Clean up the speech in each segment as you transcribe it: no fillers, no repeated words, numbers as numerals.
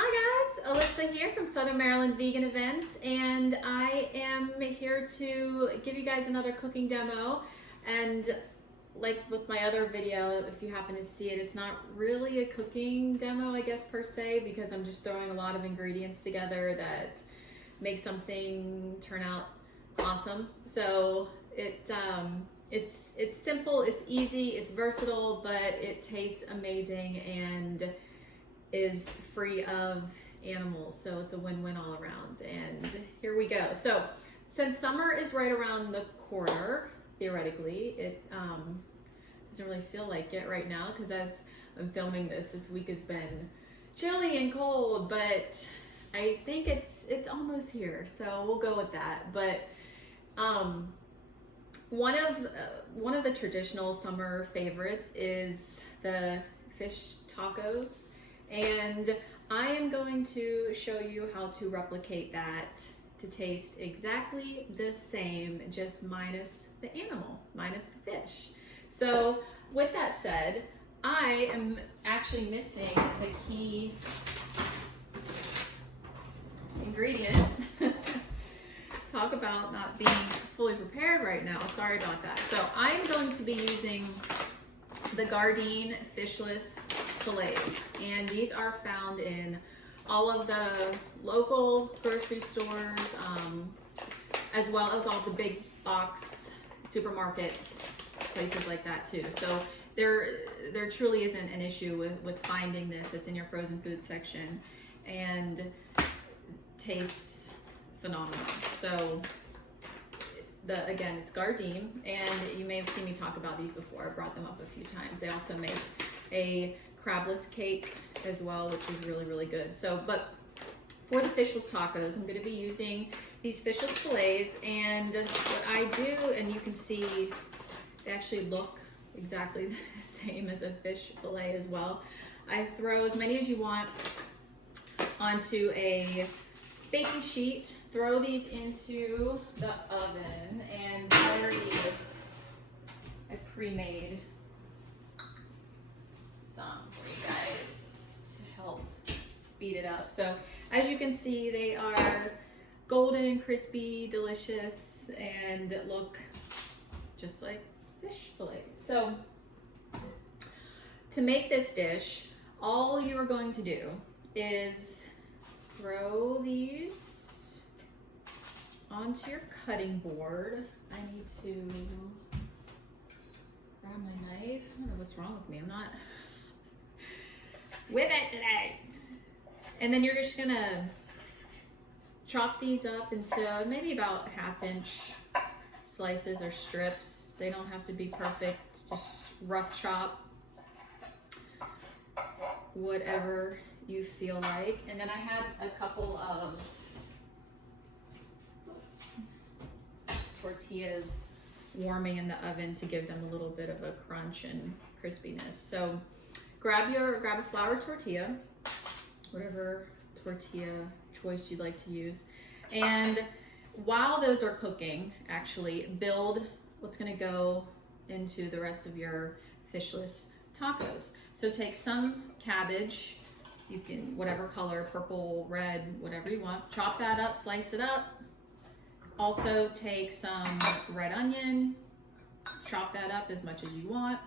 Hi guys, Alyssa here from Southern Maryland Vegan Events, and I am here to give you guys another cooking demo. And like with my other video, if you happen to see it, it's not really a cooking demo, I guess, per se, because I'm just throwing a lot of ingredients together that make something turn out awesome. So it's simple, it's easy, it's versatile, but it tastes amazing and is free of animals, so it's a win-win all around. And here we go. So since summer is right around the corner, theoretically, it doesn't really feel like it right now because as I'm filming this week has been chilly and cold, but I think it's almost here, so we'll go with that. But one of the traditional summer favorites is the fish tacos. And I am going to show you how to replicate that to taste exactly the same, just minus the animal, minus the fish. So with that said, I am actually missing the key ingredient. Talk about not being fully prepared right now. Sorry about that. So I'm going to be using the Gardein fishless fillets, and these are found in all of the local grocery stores, as well as all the big box supermarkets, places like that too. So there truly isn't an issue with finding this. It's in your frozen food section and tastes phenomenal. So again, it's Gardein, and you may have seen me talk about these before. I brought them up a few times. They also make a crabless cake as well, which is really, really good. So, but for the fishless tacos, I'm gonna be using these fishless fillets, and what I do, and you can see, they actually look exactly the same as a fish fillet as well. I throw as many as you want onto a baking sheet, throw these into the oven, and I pre-made some for you guys to help speed it up. So as you can see, they are golden, crispy, delicious, and look just like fish fillets. So to make this dish, all you are going to do is throw these onto your cutting board. I need to grab my knife. I don't know what's wrong with me. I'm not with it today. And then you're just gonna chop these up into maybe about 1/2-inch slices or strips. They don't have to be perfect, just rough chop, whatever you feel like. And then I had a couple of tortillas warming in the oven to give them a little bit of a crunch and crispiness. So grab a flour tortilla, whatever tortilla choice you'd like to use. And while those are cooking, actually build what's gonna go into the rest of your fishless tacos. So take some cabbage, you can, whatever color, purple, red, whatever you want, chop that up, slice it up. Also take some red onion, chop that up as much as you want.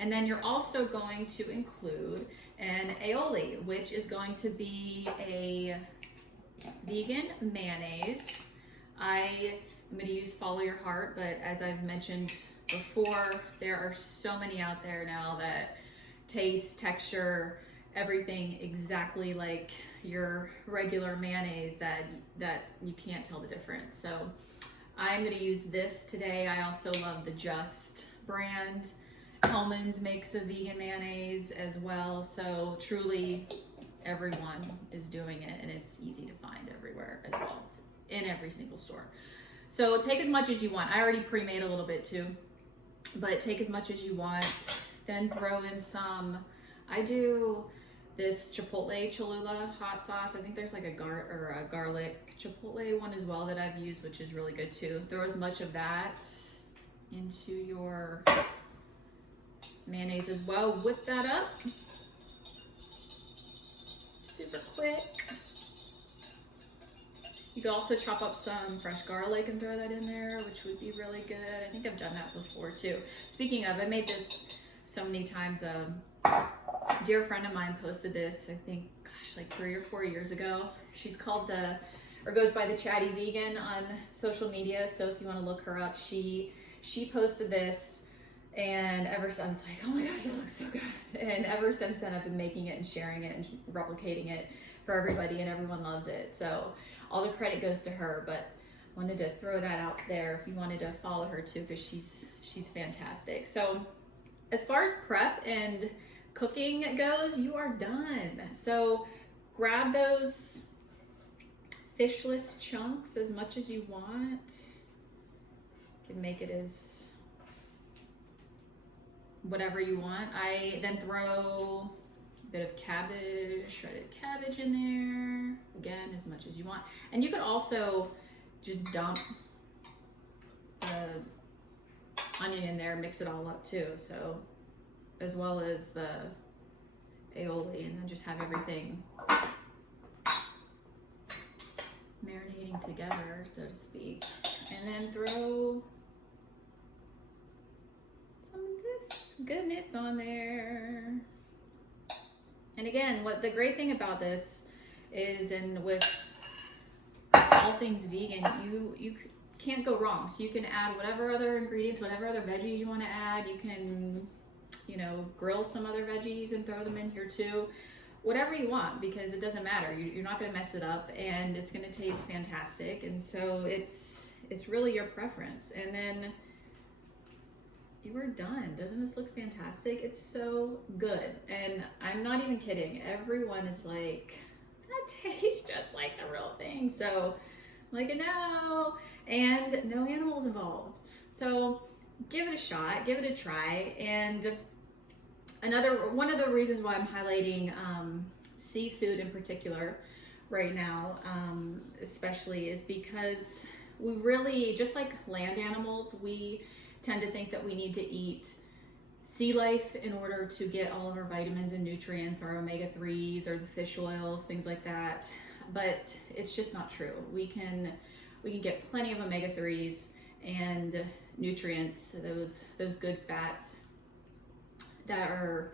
And then you're also going to include an aioli, which is going to be a vegan mayonnaise. I am gonna use Follow Your Heart, but as I've mentioned before, there are so many out there now that taste, texture, everything exactly like your regular mayonnaise that you can't tell the difference. So I'm gonna use this today. I also love the Just brand. Hellmann's makes a vegan mayonnaise as well. So truly everyone is doing it, and it's easy to find everywhere as well. It's in every single store. So take as much as you want. I already pre-made a little bit too, but take as much as you want. Then throw in some, I do this Chipotle Cholula hot sauce. I think there's like a garlic Chipotle one as well that I've used, which is really good too. Throw as much of that into your mayonnaise as well. Whip that up. super quick. You could also chop up some fresh garlic and throw that in there, which would be really good. I think I've done that before too. Speaking of, I made this so many times. A dear friend of mine posted this, I think, gosh, like 3 or 4 years ago. She's called goes by the Chatty Vegan on social media. So if you want to look her up, she posted this, and ever since I was like, oh my gosh, it looks so good. And ever since then, I've been making it and sharing it and replicating it for everybody, and everyone loves it. So all the credit goes to her, but wanted to throw that out there if you wanted to follow her too, because she's fantastic. So as far as prep and cooking goes, you are done. So grab those fishless chunks as much as you want. You can make it as whatever you want. I then throw a bit of cabbage, shredded cabbage in there. Again, as much as you want. And you could also just dump the onion in there, mix it all up too. So, as well as the aioli, and then just have everything marinating together, so to speak. And then throw some of this goodness on there. And again, what the great thing about this is, and with all things vegan, you can't go wrong. So you can add whatever other ingredients, whatever other veggies you want to add. You can, grill some other veggies and throw them in here too. Whatever you want, because it doesn't matter. You're not going to mess it up, and it's going to taste fantastic. And so it's really your preference. And then you are done. Doesn't this look fantastic? It's so good. And I'm not even kidding. Everyone is like, that tastes just like the real thing. So I'm like, no, and no animals involved. So give it a shot, give it a try. And one of the reasons why I'm highlighting seafood in particular right now, especially, is because we really, just like land animals, we tend to think that we need to eat sea life in order to get all of our vitamins and nutrients, our omega-3s or the fish oils, things like that. But it's just not true. We can get plenty of omega-3s and nutrients, those good fats that are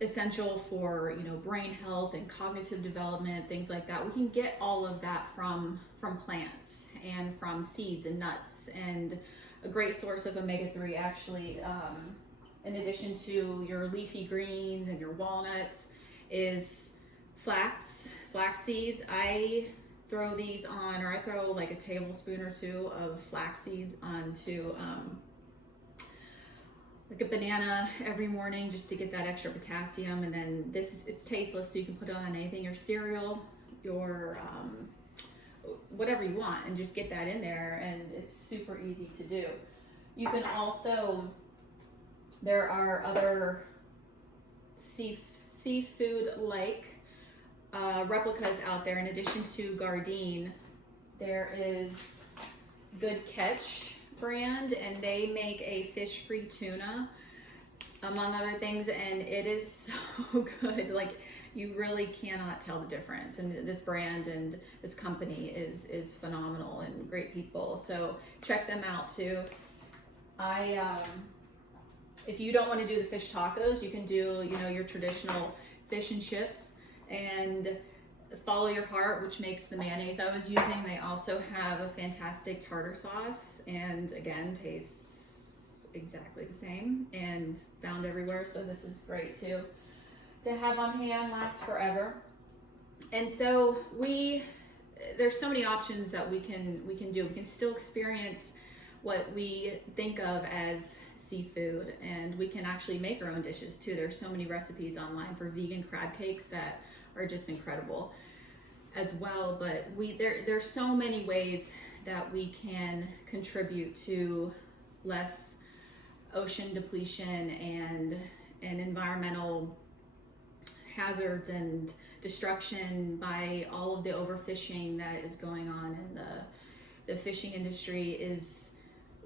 essential for brain health and cognitive development, things like that. We can get all of that from plants and from seeds and nuts. And a great source of omega-3, actually, in addition to your leafy greens and your walnuts, is flax seeds. I throw these on, or I throw like a tablespoon or two of flax seeds onto like a banana every morning, just to get that extra potassium. And then it's tasteless, so you can put it on anything, your cereal, your whatever you want, and just get that in there, and it's super easy to do. You can also, there are other seafood like replicas out there. In addition to Gardein, there is Good Catch brand, and they make a fish-free tuna, among other things, and it is so good. Like, you really cannot tell the difference. And this brand and this company is phenomenal, and great people. So check them out too. If you don't want to do the fish tacos, you can do your traditional fish and chips, and follow your heart, which makes the mayonnaise I was using. They also have a fantastic tartar sauce, and again, tastes exactly the same and found everywhere. So this is great too to have on hand, lasts forever. And so there's so many options that we can do. We can still experience what we think of as seafood, and we can actually make our own dishes too. There's so many recipes online for vegan crab cakes that are just incredible as well. But there's so many ways that we can contribute to less ocean depletion and environmental hazards and destruction by all of the overfishing that is going on. And the fishing industry is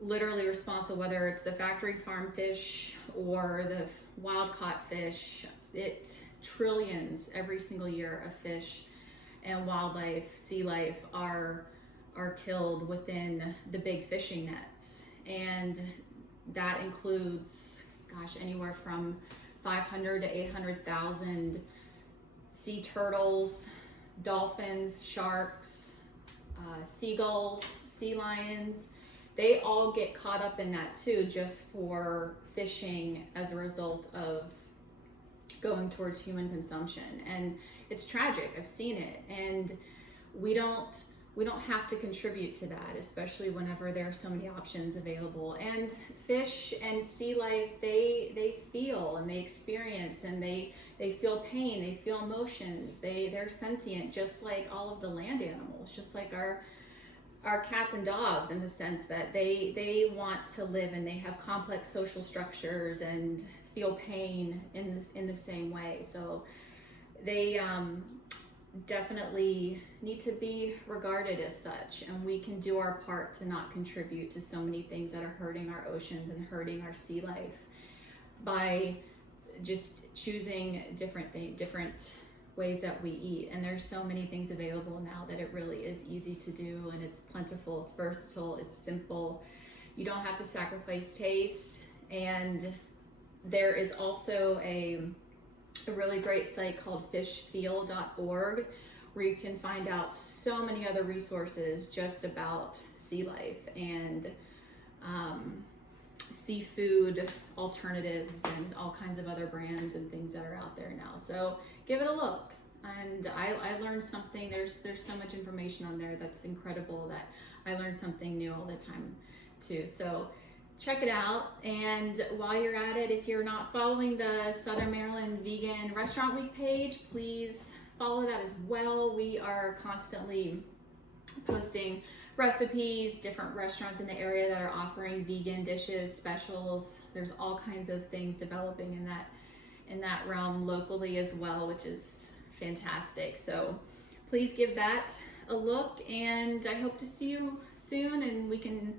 literally responsible, whether it's the factory farm fish or the wild caught fish. trillions every single year of fish and wildlife, sea life are killed within the big fishing nets. And that includes, gosh, anywhere from 500 to 800,000 sea turtles, dolphins, sharks, seagulls, sea lions. They all get caught up in that too, just for fishing as a result of going towards human consumption. And it's tragic. I've seen it. And we don't have to contribute to that, especially whenever there are so many options available. And fish and sea life, they feel and they experience, and they feel pain, they feel emotions, they're sentient, just like all of the land animals, just like our cats and dogs, in the sense that they want to live, and they have complex social structures and feel pain in the same way. So they definitely need to be regarded as such, and we can do our part to not contribute to so many things that are hurting our oceans and hurting our sea life by just choosing different ways that we eat. And there's so many things available now that it really is easy to do, and it's plentiful, it's versatile, it's simple. You don't have to sacrifice taste. And there is also a really great site called fishfeel.org, where you can find out so many other resources just about sea life and seafood alternatives and all kinds of other brands and things that are out there now. So give it a look. And I learned something. There's so much information on there that's incredible, that I learn something new all the time too. So check it out. And while you're at it, if you're not following the Southern Maryland Vegan Restaurant Week page, please follow that as well. We are constantly posting recipes, different restaurants in the area that are offering vegan dishes, specials. There's all kinds of things developing in that realm locally as well, which is fantastic. So please give that a look, and I hope to see you soon, and we can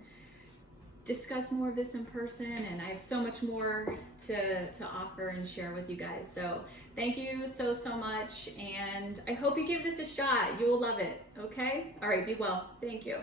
discuss more of this in person. And I have so much more to offer and share with you guys. So thank you so much, and I hope you give this a shot. You will love it. Okay? All right, be well. Thank you.